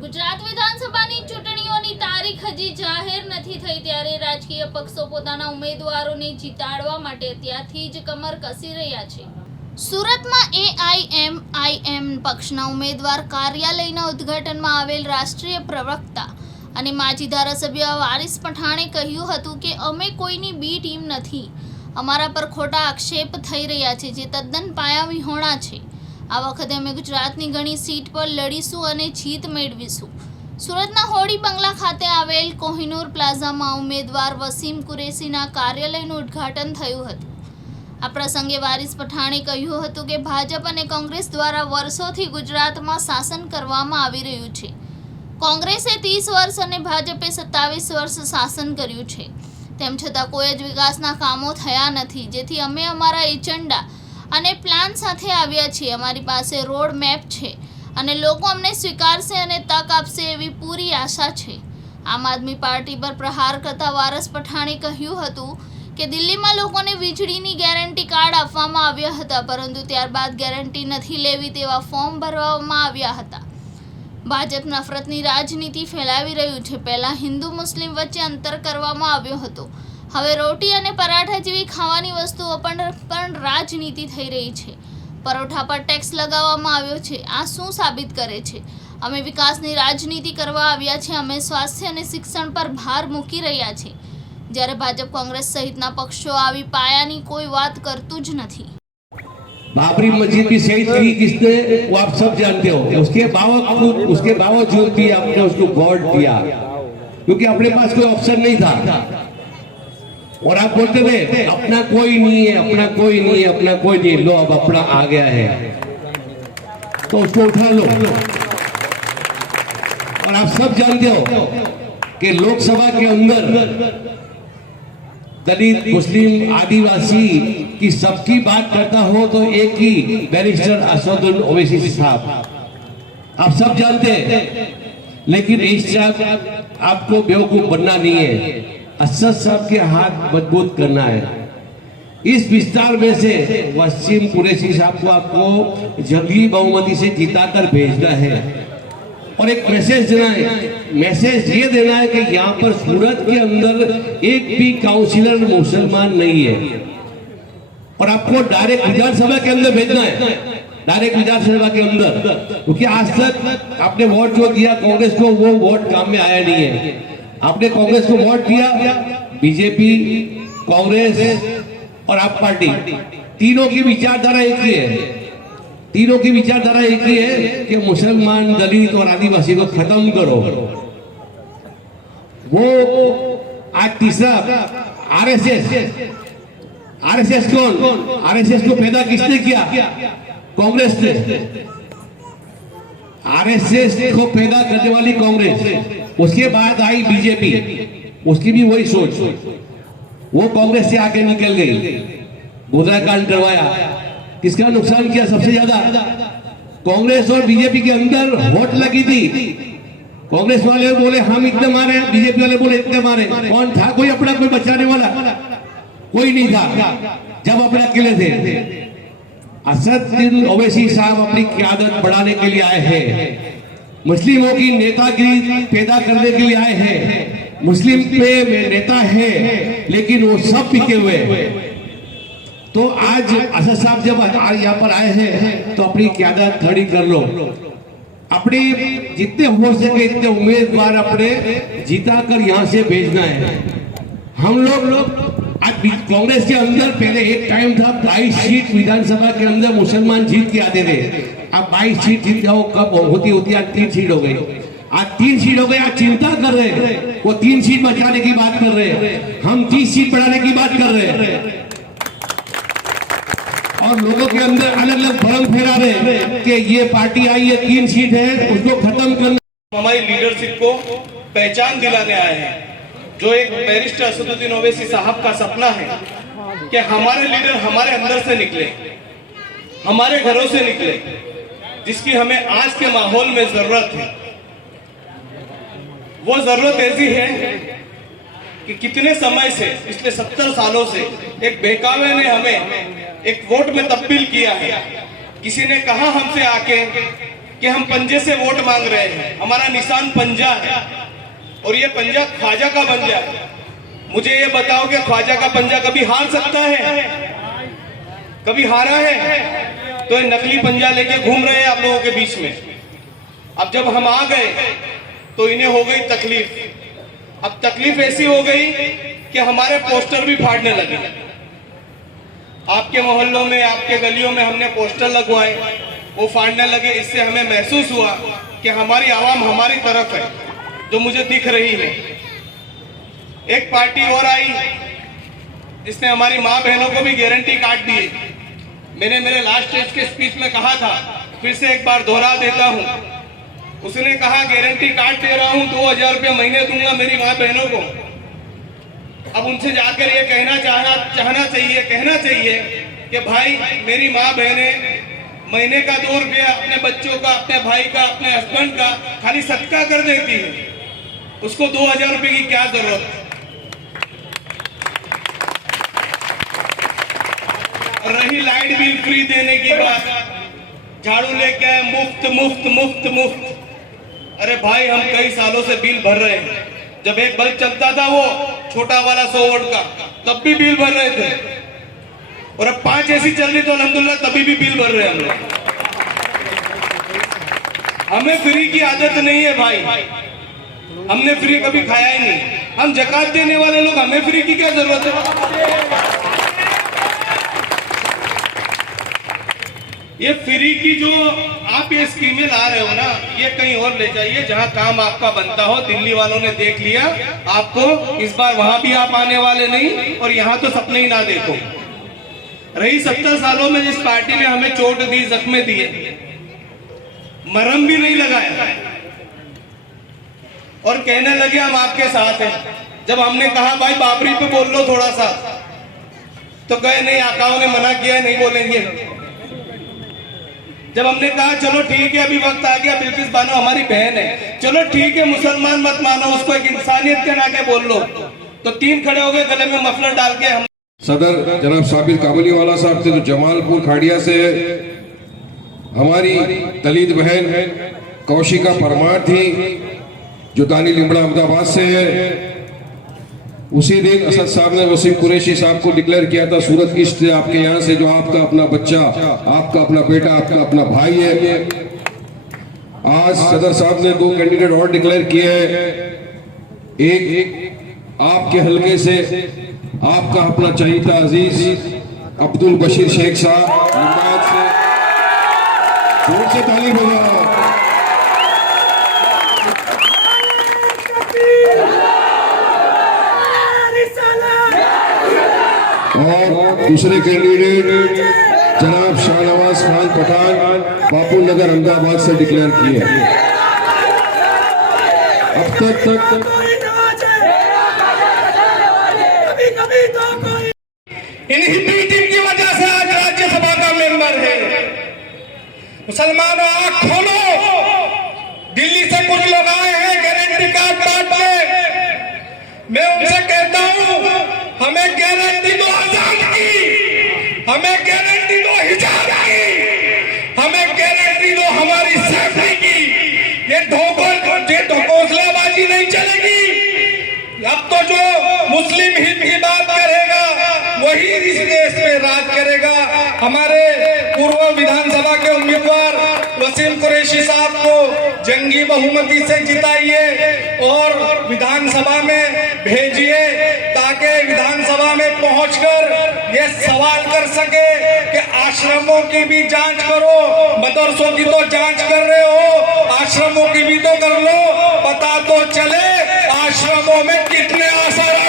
ગુજરાત વિધાનસભાની ચૂંટણીઓની તારીખ હજી જાહેર નથી થઈ ત્યારે રાજકીય પક્ષો પોતાના ઉમેદવારોને જીતાડવા માટે અત્યારથી જ કમર કસી રહ્યા છે। સુરતમાં એઆઈએમઆઈએમ પક્ષના ઉમેદવાર કાર્યાલયના ઉદ્ઘાટનમાં આવેલ રાષ્ટ્રીય પ્રવક્તા અને માજી ધારાસભ્ય વારિસ પઠાણે કહ્યું હતું કે અમે કોઈની બી ટીમ નથી, અમારા પર ખોટા આક્ષેપ થઈ રહ્યા છે જે તદ્દન પાયાવિહોણા છે। આ વખતે અમે ગુજરાતની ઘણી સીટ પર લડીશું અને જીત મેળવીશું। સુરતના હોડી બંગલા ખાતે આવેલ કોહિનૂર પ્લાઝામાં ઉમેદવાર વસીમ કુરેશીના કાર્યાલયનું ઉદ્ઘાટન થયું હતું। આ પ્રસંગે વારિસ પઠાણે કહ્યું હતું કે ભાજપ અને કોંગ્રેસ દ્વારા વર્ષોથી ગુજરાતમાં શાસન કરવામાં આવી રહ્યું છે। કોંગ્રેસે 30 વર્ષ અને ભાજપે 27 વર્ષ શાસન કર્યું છે, તેમ છતાં કોઈ જ વિકાસના કામો થયા નથી, જેથી અમે અમારા એજન્ડા અને પ્લાન સાથે આવ્યા છીએ। અમારી પાસે રોડ મેપ છે અને લોકો અમને સ્વીકારશે અને તક આપશે એવી પૂરી આશા છે। આમ આદમી પાર્ટી પર પ્રહાર કરતા વારિસ પઠાણે કહ્યું હતું કે દિલ્હીમાં લોકોને વીજળીની ગેરંટી કાર્ડ આપવામાં આવ્યા હતા, પરંતુ ત્યારબાદ ગેરંટી નથી લેવી તેવા ફોર્મ ભરવામાં આવ્યા હતા। ભાજપ નફરતની રાજનીતિ ફેલાવી રહ્યું છે। પહેલા હિન્દુ મુસ્લિમ વચ્ચે અંતર કરવામાં આવ્યો હતો, હવે રોટી અને પરાઠા જેવી ખાવાની વસ્તુઓ પણ રાજનીતિ થઈ રહી છે। પરોઠા પર ટેક્સ લગાવવામાં આવ્યો છે। આ શું સાબિત કરે છે? અમે વિકાસની રાજનીતિ કરવા આવ્યા છે। અમે સ્વાસ્થ્ય અને શિક્ષણ પર ભાર મૂકી રહ્યા છે, જ્યારે ભાજપ કોંગ્રેસ સહિતના પક્ષો આવી પાયાની કોઈ વાત કરતું જ નથી। बाबरी मस्जिद भी शहीद की किसने, वो आप सब जानते हो। उसके बावजूद भी आपने उसको वोट दिया, क्योंकि अपने पास कोई ऑप्शन नहीं था। और आप बोलते थे अपना कोई नहीं है, अपना कोई नहीं है, अपना कोई नहीं। लो अब अपना आ गया है तो उसको उठा लो। और आप सब जानते हो कि लोकसभा के अंदर दलित मुस्लिम आदिवासी की सबकी बात करता हो तो एक ही बैरिस्टर असदुल ओवैसी साहब, आप सब जानते हैं। लेकिन इस साहब आपको बेवकूफ बनना नहीं है, असद साहब के हाथ मजबूत करना है। इस विस्तार में से वसीम कुरैशी साहब को आपको जंगी बहुमती से जिताकर भेजना है और एक मैसेज देना है। मैसेज ये देना है कि यहाँ पर सूरत के अंदर एक भी काउंसिलर मुसलमान नहीं है और आपको डायरेक्ट विधानसभा के अंदर भेजना है, डायरेक्ट विधानसभा के अंदर, क्योंकि आज तक आपने वोट जो दिया कांग्रेस को वो वोट काम में आया नहीं है। आपने कांग्रेस को वोट दिया, बीजेपी, कांग्रेस और आप पार्टी, तीनों की विचारधारा एक ही है। तीनों की विचारधारा एक ही है कि मुसलमान, दलित और आदिवासी को खत्म करो। वो आज तीसरा आरएसएस कौन? आरएसएस को पैदा किसने किया? कांग्रेस ने। आरएसएस को पैदा करने वाली कांग्रेस, उसके बाद आई बीजेपी, उसकी भी वही सोच। वो कांग्रेस से आगे निकल गई, गोधराकांड करवाया। किसका नुकसान किया सबसे ज्यादा? कांग्रेस और बीजेपी के अंदर वोट लगी थी। कांग्रेस वाले बोले हम इतने मारे, बीजेपी वाले बोले इतने मारे। कौन था कोई अपना, कोई बचाने वाला? कोई नहीं था जब अपने अकेले थे। असदुद्दीन ओवैसी साहब अपनी क़यादत बढ़ाने के लिए आए हैं, मुस्लिमों की नेतागिरी पैदा करने के लिए आए हैं। मुस्लिम पे नेता है लेकिन वो सब पिके हुए। तो आज असद साहब जब यहाँ पर आए हैं तो अपनी क़यादत खड़ी कर लो। अपने जितने हो सके इतने उम्मीदवार अपने जीता कर यहाँ से भेजना है। हम लोग आज कांग्रेस के अंदर पहले एक टाइम था 22 सीट विधानसभा के अंदर मुसलमान जीत के आते थे। अब 22 सीट जीत जाओ, कब होती आज 3 सीट हो गई। आज 3 सीट हो गई, आज चिंता कर रहे हैं। वो 3 सीट बचाने की बात कर रहे हैं, हम 30 सीट बढ़ाने की बात कर रहे हैं। और लोगों के अंदर अलग अलग भ्रम फैला रहे हैं कि ये पार्टी आई है 3 सीट है उसको खत्म करना। हमारी लीडरशिप को पहचान दिलाने आए हैं, जो एक बैरिस्टर असदुद्दीन ओवैसी साहब का सपना है कि हमारे लीडर हमारे अंदर से निकले, हमारे घरों से निकले, जिसकी हमें आज के माहौल में जरूरत है। वो जरूरत ऐसी है कि कितने समय से, पिछले 70 सालों से एक बहकावे ने हमें एक वोट में तब्दील किया है। किसी ने कहा हमसे आके कि हम पंजे से वोट मांग रहे हैं। हमारा निशान पंजा है और ये पंजा ख्वाजा का बन जाए। मुझे ये बताओ कि ख्वाजा का पंजा कभी हार सकता है? कभी हारा है? तो ये नकली पंजा लेके घूम रहे हैं आप लोगों के बीच में। अब जब हम आ गए तो इन्हें हो गई तकलीफ। अब तकलीफ ऐसी हो गई कि हमारे पोस्टर भी फाड़ने लगे। आपके मोहल्लों में, आपके गलियों में हमने पोस्टर लगवाए, वो फाड़ने लगे। इससे हमें महसूस हुआ कि हमारी आवाम हमारी तरफ है, जो मुझे दिख रही है। एक पार्टी और आई जिसने हमारी माँ बहनों को भी गारंटी कार्ड दिए। मैंने मेरे लास्ट स्टेज के स्पीच में कहा था, फिर से एक बार दोहरा देता हूँ। उसने कहा गारंटी कार्ड दे रहा हूँ, 2000 रुपये महीने दूंगा मेरी माँ बहनों को। अब उनसे जाकर ये कहना चाहिए कि भाई मेरी माँ बहनें महीने का 2 रुपया अपने बच्चों का, अपने भाई का, अपने हस्बैंड का खाली सदका कर देती है, उसको 2000 रुपये की क्या जरूरत है? रही लाइट बिल फ्री देने की बात, झाड़ू लेके आए मुफ्त मुफ्त मुफ्त मुफ्त। अरे भाई हम कई सालों से बिल भर रहे हैं। जब एक बल्ब चलता था वो छोटा वाला 100 वोल्ट का, तब भी बिल भर रहे थे। और अब 5 ऐसी चल रही तो अल्हम्दुलिल्लाह तभी भी बिल भर रहे हैं हम लोग। हमें फ्री की आदत नहीं है भाई, हमने फ्री कभी खाया ही नहीं। हम ज़कात देने वाले लोग, हमें फ्री की क्या जरूरत है? ये फ्री की जो आप ये स्कीमें ला रहे हो ना, ये कहीं और ले जाइए जहां काम आपका बनता हो। दिल्ली वालों ने देख लिया आपको, इस बार वहां भी आप आने वाले नहीं, और यहाँ तो सपने ही ना देखो। रही 70 सालों में जिस पार्टी ने हमें चोट दी, जख्मे दिए, मरहम भी नहीं लगाया और कहने लगे हम आपके साथ हैं। जब हमने कहा भाई बाबरी पे बोल लो थोड़ा सा, तो कहे नहीं, आकाओं ने मना किया, नहीं बोलेंगे। जब हमने कहा चलो ठीक है, अभी वक्त आ गया, बिल्किस बानो हमारी बहन है, चलो ठीक है, मुसलमान मत मानो उसको, एक इंसानियत के नाते बोल लो, तो 3 खड़े हो गए गले में मफलर डाल के। हम सदर जनाब साबिर काबुलीवाला साहब थे, जो जमालपुर खाड़िया से हमारी दलित बहन कौशिका परमार थी, जो दानी लिमड़ा अहमदाबाद से है। उसी दिन असद साहब ने वसीम कुरैशी साहब को डिक्लेयर किया था सूरत ईस्ट से, आपके यहाँ से, जो आपका अपना बच्चा, आपका अपना बेटा, आपका अपना भाई है। आज सदर साहब ने 2 कैंडिडेट और डिक्लेयर किए हैं। एक आपके हलके से आपका अपना चहीता अजीज अब्दुल बशीर शेख साहब लिंबायत से, जोर से ताली बजाओ। और दूसरे कैंडिडेट जनाब शाहनवाज खान पठान बापू नगर अहमदाबाद से डिक्लेयर किए हैं। अब तक इन्हीं बी टीम की वजह से आज राज्यसभा का मेंबर है। मुसलमानों आंख खोलो, दिल्ली से कुछ लोग आए हैं गारंटी कार्ड बांटने। मैं उनसे कहता हूं, हमें गारंटी दो आजाद की, हमें गारंटी दो हिजाब की, हमें गारंटी दो हमारी सेफ्टी की। ये ढोकौसलाबाजी नहीं चलेगी। अब तो जो मुस्लिम हित की बात करेगा वही इस देश में राज करेगा। हमारे पूर्व विधानसभा के उम्मीदवार वसीम कुरैशी साहब को जंगी बहुमती से जिताइए और विधानसभा में भेजिए, ताकि विधानसभा में पहुंचकर ये सवाल कर सके कि आश्रमों की भी जांच करो, मदरसों की तो जांच कर रहे हो, आश्रमों की भी तो कर लो, पता तो चले आश्रमों में कितने आसरा